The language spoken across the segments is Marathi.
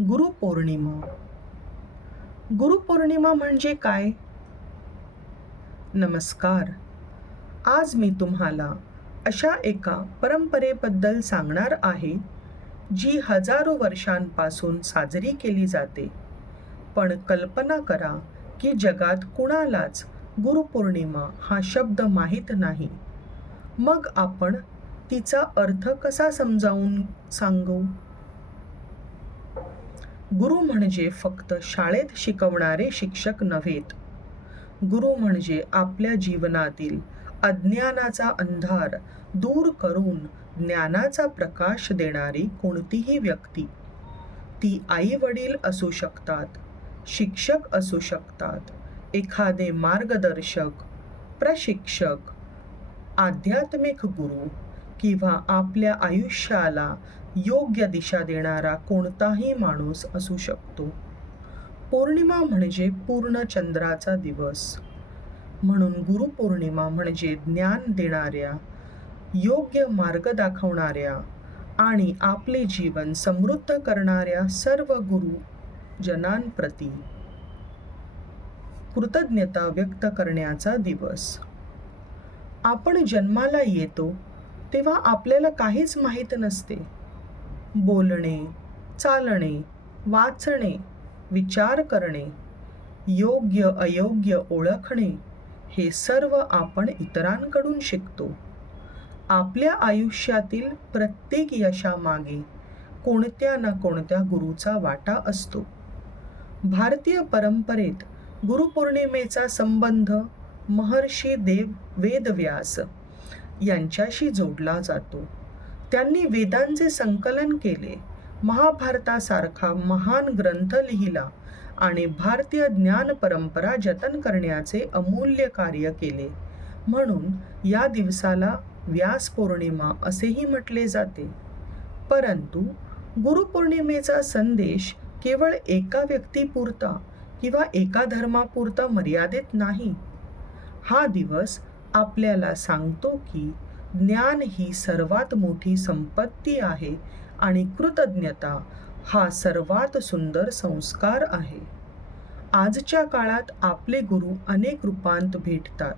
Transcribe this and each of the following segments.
गुरुपौर्णिमा. गुरुपौर्णिमा म्हणजे काय? नमस्कार. आज मी तुम्हाला अशा एका परंपरेबद्दल सांगणार आहे, जी हजारो वर्षांपासून साजरी केली जाते. पण कल्पना करा की जगात कुणालाच गुरुपौर्णिमा हा शब्द माहीत नाही. मग आपण तिचा अर्थ कसा समजावून सांगू? गुरु म्हणजे फक्त शाळेत शिकवणारे शिक्षक नव्हेत. गुरु म्हणजे आपल्या जीवनातील अज्ञानाचा अंधार दूर करून ज्ञानाचा प्रकाश देणारी कोणतीही व्यक्ती. ती आई वडील असू शकतात, शिक्षक असू शकतात, एखादे मार्गदर्शक, प्रशिक्षक, आध्यात्मिक गुरु किंवा आपल्या आयुष्याला योग्य दिशा देणारा कोणताही माणूस असू शकतो. पौर्णिमा म्हणजे पूर्ण चंद्राचा दिवस. म्हणून गुरुपौर्णिमा म्हणजे ज्ञान देणाऱ्या, योग्य मार्ग दाखवणाऱ्या आणि आपले जीवन समृद्ध करणाऱ्या सर्व गुरुजनांप्रती कृतज्ञता व्यक्त करण्याचा दिवस. आपण जन्माला येतो तेव्हा आपल्याला काहीच माहीत नसते. बोलणे, चालणे, वाचणे, विचार करणे, योग्य अयोग्य ओळखणे हे सर्व आपण इतरांकडून शिकतो. आपल्या आयुष्यातील प्रत्येक यशामागे कोणत्या ना कोणत्या गुरुचा वाटा असतो. भारतीय परंपरेत गुरुपौर्णिमेचा संबंध महर्षी वेदव्यास यांच्याशी जोडला जातो. त्यांनी वेदांचे संकलन केले, महाभारतासारखा महान ग्रंथ लिहिला आणि भारतीय ज्ञान परंपरा जतन करण्याचे अमूल्य कार्य केले. म्हणून या दिवसाला व्यास पौर्णिमा असेही म्हटले जाते. परंतु गुरुपौर्णिमेचा संदेश केवळ एका व्यक्तीपुरता किंवा एका धर्मापुरता मर्यादित नाही. हा दिवस आपल्याला सांगतो की ज्ञान ही सर्वात मोठी संपत्ती आहे आणि कृतज्ञता हा सर्वात सुंदर संस्कार आहे. आजच्या काळात आपले गुरु अनेक रूपांत भेटतात.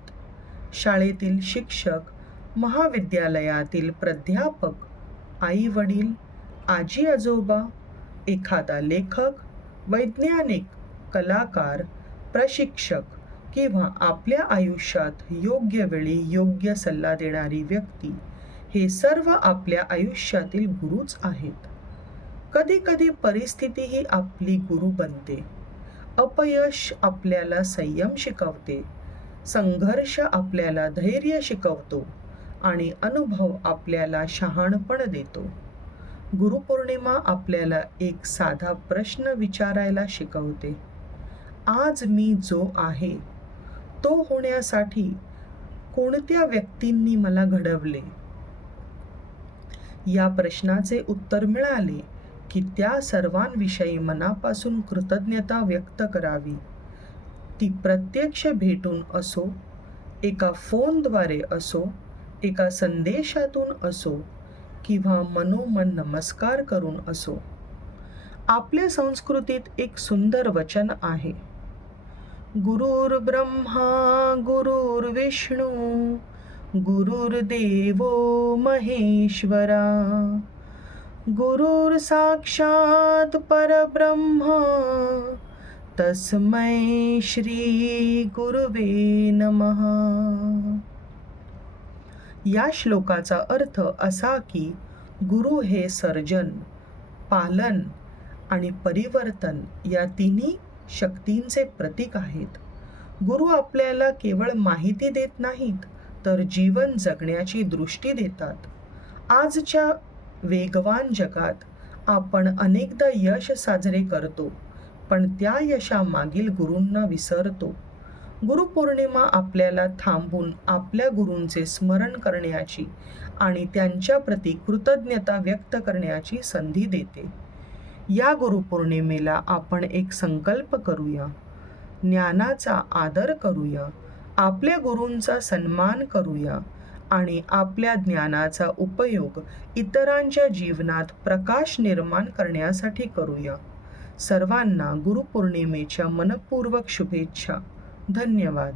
शाळेतील शिक्षक, महाविद्यालयातील प्राध्यापक, आई वडील, आजी आजोबा, एखादा लेखक, वैज्ञानिक, कलाकार, प्रशिक्षक किंवा आपल्या आयुष्यात योग्य वेळी योग्य सल्ला देणारी व्यक्ती, हे सर्व आपल्या आयुष्यातील गुरुच आहेत. कधी कधी परिस्थिती ही आपली गुरु बनते. अपयश आपल्याला संयम शिकवते, संघर्ष आपल्याला धैर्य शिकवतो आणि अनुभव आपल्याला शहाणपण देतो. गुरुपौर्णिमा आपल्याला एक साधा प्रश्न विचारायला शिकवते. आज मी जो आहे तो होण्यासाठी कोणत्या व्यक्तींनी मला घडवले? या प्रश्नाचे उत्तर मिळाले की त्या सर्वांविषयी मनापासून कृतज्ञता व्यक्त करावी. ती प्रत्यक्ष भेटून असो, एका फोनद्वारे असो, एका संदेशातून असो किंवा मनोमन नमस्कार करून असो. आपल्या संस्कृतीत एक सुंदर वचन आहे, गुरुर्ब्रह्मा गुरुर्विष्णू गुरुर्देवो महेश्वरा गुरुर साक्षात परब्रह्म तस्मै श्री गुरुवे नमः. या श्लोकाचा अर्थ असा की गुरु हे सर्जन, पालन आणि परिवर्तन या तिन्ही शक्तींचे प्रतीक आहेत. गुरु आपल्याला केवळ माहिती देत नाहीत, तर जीवन जगण्याची दृष्टी देतात. आजच्या वेगवान जगात आपण अनेकदा यश साजरे करतो, पण त्या यशामागील गुरूंना विसरतो. गुरुपौर्णिमा आपल्याला थांबून आपल्या गुरूंचे स्मरण करण्याची आणि त्यांच्याप्रती कृतज्ञता व्यक्त करण्याची संधी देते. या गुरुपौर्णिमेला आपण एक संकल्प करूया, ज्ञानाचा आदर करूया, आपल्या गुरूंचा सन्मान करूया आणि आपल्या ज्ञानाचा उपयोग इतरांच्या जीवनात प्रकाश निर्माण करण्यासाठी करूया. सर्वांना गुरुपौर्णिमेच्या मनःपूर्वक शुभेच्छा. धन्यवाद.